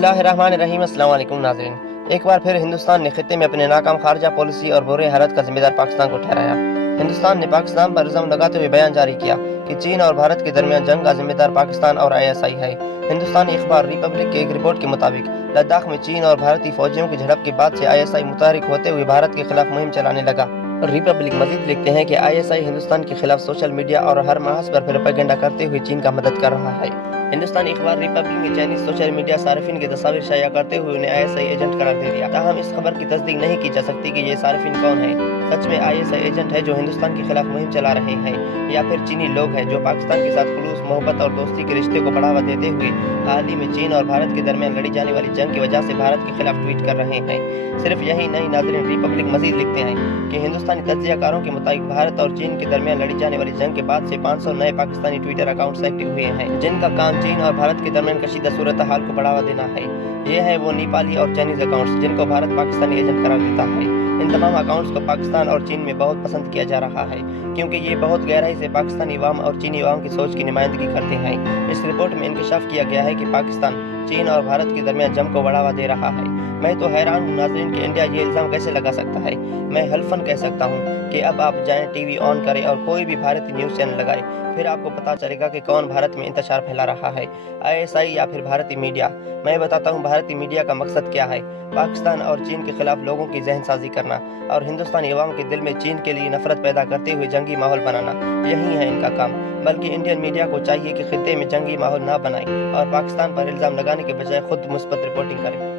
बिस्मिल्लाहिर्रहमानिर्रहीम। अस्सलाम वालेकुम नाज़रीन। एक बार फिर हिंदुस्तान ने खित्ते में अपने नाकाम खारजा पॉलिसी और बुरे हालत का जिम्मेदार पाकिस्तान को ठहराया। हिंदुस्तान ने पाकिस्तान पर इल्ज़ाम लगाते हुए बयान जारी किया कि चीन और भारत के दरमियान जंग का जिम्मेदार पाकिस्तान और ISI है। हिंदुस्तानी अखबार रिपब्लिक के एक रिपोर्ट के मुताबिक लद्दाख में चीन और भारतीय फौजियों की झड़प के बाद से ISI मुतहरिक होते हुए भारत के खिलाफ मुहिम चलाने लगा। रिपब्लिक मजीद लिखते हैं कि ISI हिंदुस्तान के खिलाफ सोशल मीडिया और हर महाज पर प्रोपेगेंडा करते हुए चीन का मदद कर रहा है। हिंदुस्तानी अखबार रिपब्लिक ने चाइनीज सोशल मीडिया सार्फिन की तस्वीर शाया करते हुए उन्हें ISI एजेंट करार दे दिया। ताहम इस खबर की तस्दीक नहीं की जा सकती कि ये सार्फिन कौन है। सच में ISI एजेंट है जो हिंदुस्तान के खिलाफ मुहिम चला रहे हैं, या फिर चीनी लोग हैं जो पाकिस्तान के साथ खुलूस, मोहब्बत और दोस्ती के रिश्ते को बढ़ावा देते हुए हाल ही में चीन और भारत के दरमियान लड़ी जाने वाली जंग की वजह से भारत के खिलाफ ट्वीट कर रहे हैं। सिर्फ यही नहीं नाज़रीन, रिपब्लिक मजीद लिखते हैं कि हिंदुस्तानी तज्जियाकारों के मुताबिक भारत और चीन के दरमियान लड़ी जाने वाली जंग के बाद से 500 नए पाकिस्तानी ट्विटर अकाउंट्स एक्टिव हुए हैं, जिनका काम चीन और भारत के दरमियान कशीदा सूरत हाल को बढ़ावा देना है। ये है वो नेपाली और चाइनीज अकाउंट्स जिनको भारत पाकिस्तानी एजेंट करार देता है। इन तमाम अकाउंट्स को पाकिस्तान और चीन में बहुत पसंद किया जा रहा है, क्योंकि ये बहुत गहराई से पाकिस्तानी अवाम और चीनी अवाम की सोच की नुमाइंदगी करते हैं। इस रिपोर्ट में इंकशाफ किया गया है कि पाकिस्तान चीन और भारत के दरमियान जंग को बढ़ावा दे रहा है। मैं तो हैरान हूँ नाज़रीन कि इंडिया ये इल्ज़ाम कैसे लगा सकता है। मैं हल्फन कह सकता हूँ कि अब आप जाएं, टीवी ऑन करें और कोई भी भारतीय न्यूज़ चैनल लगाएं, फिर आपको पता चलेगा कि कौन भारत में इंतशार फैला रहा है, ISI या फिर भारतीय मीडिया। मैं बताता हूँ भारतीय मीडिया का मकसद क्या है। पाकिस्तान और चीन के खिलाफ लोगों की जहन साजी करना और हिंदुस्तानी अवाम के दिल में चीन के लिए नफरत पैदा करते हुए जंगी माहौल बनाना, यही है इनका काम। बल्कि इंडियन मीडिया को चाहिए कि खित्ते में जंगी माहौल ना बनाए और पाकिस्तान पर इल्ज़ाम लगाने के बजाय खुद मुस्बत रिपोर्टिंग करे।